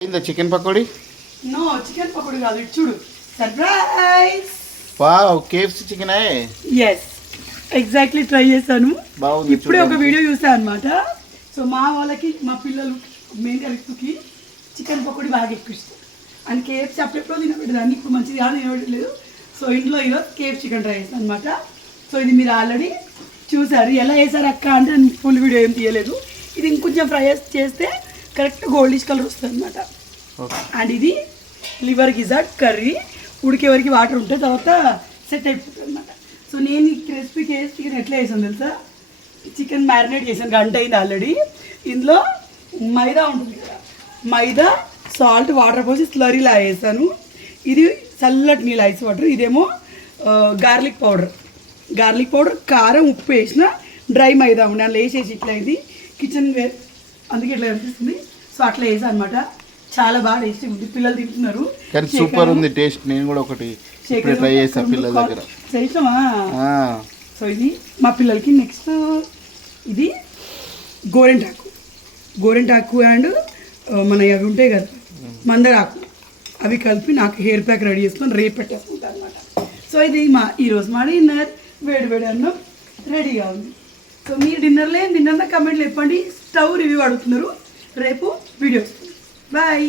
ఇందా chicken pakoda no chicken pakoda కాదు ఇటు చూడు surprise wow KFC chicken yes exactly try చేశాను బాగుంది ఇప్పుడే ఒక వీడియో చూసాను అనమాట సో మా వాళ్ళకి మా పిల్లలు మెయిన్గా రిక్తుకి చికెన్ పకోడీ బాగా ఎక్కువ ఇష్టం అండ్ కేఎఫ్సి అప్పుడెప్పుడో తినబెట్టదాన్ని ఇప్పుడు మంచిది కాదు తినబెట్టలేదు సో ఇంట్లో ఈరోజు కేఎఫ్ చికెన్ ట్రై చేస్తాను అనమాట సో ఇది మీరు ఆల్రెడీ చూసారు ఎలా వేసారు అక్క అంటే నేను ఫుల్ వీడియో ఏం తీయలేదు ఇది ఇంకొంచెం ఫ్రై చేస్తే కరెక్ట్ గోల్డిష్ కలర్ వస్తుంది అనమాట అండ్ ఇది లివర్ గిజార్డ్ కర్రీ ఉడికే వరకు వాటర్ ఉంటే తర్వాత సెట్ అయిపోతుంది అనమాట సో నేను ఈ క్రిస్పీ కేఎఫ్ చికెన్ ఎట్లా వేసాను తెలుసా చికెన్ మ్యారినేట్ చేసాను గంట అయింది ఆల్రెడీ ఇందులో మైదా ఉంటుంది కదా మైదా సాల్ట్ వాటర్ పోసి స్లరీలా వేసాను ఇది చల్లటి నీళ్ళు ఐస్ వాటర్ ఇదేమో గార్లిక్ పౌడర్ కారం ఉప్పు వేసిన డ్రై మైదా ఉండి అందులో వేసేసి ఇట్లా ఇది కిచెన్ వేర్ అందుకే ఇట్లా అనిపిస్తుంది సో అట్లా వేసాను అనమాట చాలా బాగా టేస్టీ ఉంది పిల్లలు తింటున్నారు కానీ సూపర్ ఉంది టేస్ట్ నేను కూడా ఒకటి ట్రై చేస్తాను పిల్లల దగ్గర చేసామా సో ఇది మా పిల్లలకి నెక్స్ట్ ఇది గోరెంటాకు అండ్ మన అవి ఉంటాయి కదా మందరాకు అవి కలిపి నాకు హెయిర్ ప్యాక్ రెడీ చేసుకొని రేపు పెట్టేసుకుంటాను అనమాట సో ఇది ఈరోజు మా డిన్నర్ వేడి అన్నం రెడీగా ఉంది సో మీ డిన్నర్లో ఏం తిన్నారో కమెంట్లు చెప్పండి స్టవ్ రివ్యూ అడుగుతున్నారు రేపు వీడియోస్ బాయ్